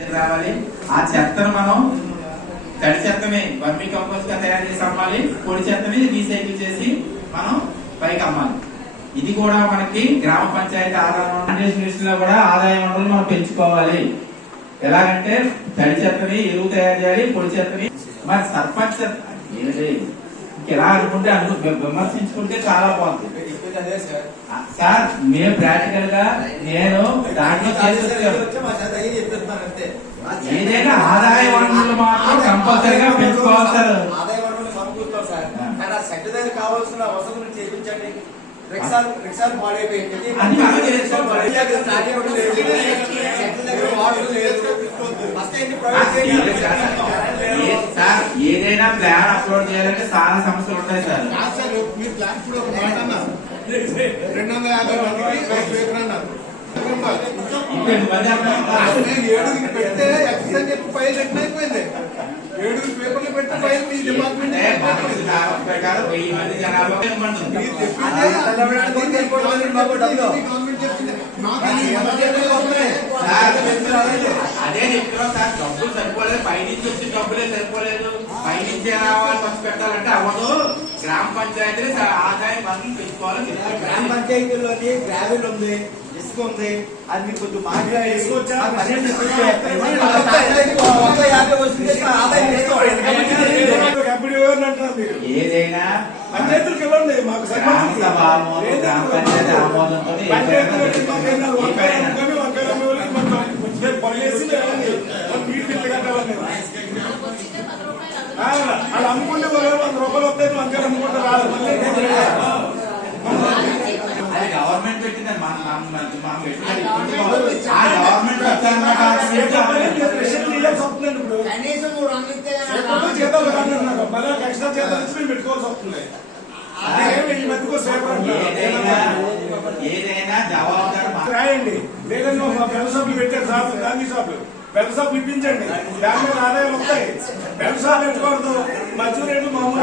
రావాలి. ఆ చెత్తను మనం తడి చెత్తని వర్మీ కంపోస్ట్ గా తయారు చేసి అమ్మాలి, పొడి చెత్తని రీసైకిల్ చేసి మనం పైకి అమ్మాలి. ఇది కూడా మనకి గ్రామ పంచాయతీ ఆదాయం కూడా ఆదాయ వనరులు మనం పెంచుకోవాలి. ఎలాగంటే తడి చెత్తని ఎరువు తయారు చేయాలి, పొడి చెత్తని మరి సర్పంచ్ ఇలా అనుకుంటే విమర్శించుకుంటే చాలా బాగుంది సార్. మేము ప్రాక్టికల్ గా నేను దాంట్లో ఏదైనా ఆదాయ వనరులు మాత్రం కంపల్సరీగా పెంచుకోవాలి సార్. ఆదాయ వనరులు సమకూరుతాం సార్. కానీ ఆ సెట్ దగ్గర కావాల్సిన వసతులు చేయించండి. రిక్షాలు పాడైపోయింది. సార్ ఏదైనా ప్లాన్ అప్లోడ్ చేయాలంటే చాలా సమస్యలు ఉంటాయి సార్. మీరు ప్లాన్ కూడా ఒక మాట అన్నారు, 250 పేపర్ అన్నారు. 7 పెడితే ఎక్సైజ్ చెప్పి ఫైల్ రిటర్న్ అయిపోయింది. 7 పేపర్లు పెడితే ఫైల్ మీ డిపార్ట్మెంట్ అదే చెప్తున్నాం సార్. డబ్బులు సరిపోలేదు, పైనుంచి వచ్చి డబ్బులే సరిపోలేదు, పైనుంచి ఖర్చు పెట్టాలంటే అవ్వదు. గ్రామ పంచాయతీ ఆదాయం వనరులు పెంచుకోవాలని గ్రామ పంచాయతీలోని గ్రావెల్ ఉంది, ఇసుక ఉంది. అది మీకు కొంచెం మాట్లాడి ఏదైనా పంచాయతీలకు ఇవ్వండి. మాకు గ్రామ సభ గ్రామ పంచాయతీ ఆమోదంతో వాళ్ళు అమ్ముకుంటే 100 రూపాయలు వస్తాయి. వంకాయలు అమ్ముకుంటే రాదు. అది గవర్నమెంట్ పెట్టింది. గవర్నమెంట్ మళ్ళీ ఎక్స్ట్రా చేతాలు ఇచ్చి మేము పెట్టుకోవాల్సి వస్తుంది. ఏదైనా జవాబుదారు రాయండి. లేదంటే పెద్ద షాపులు పెట్టారు షాపులు, గాంధీ షాపులు, పెద్ద షాపులు ఇప్పించండి. దాని మీద ఆదాయం వస్తాయి. పెద్ద షాపులు పెట్టుకోవద్దు. మధ్య రేట్లు మామూలు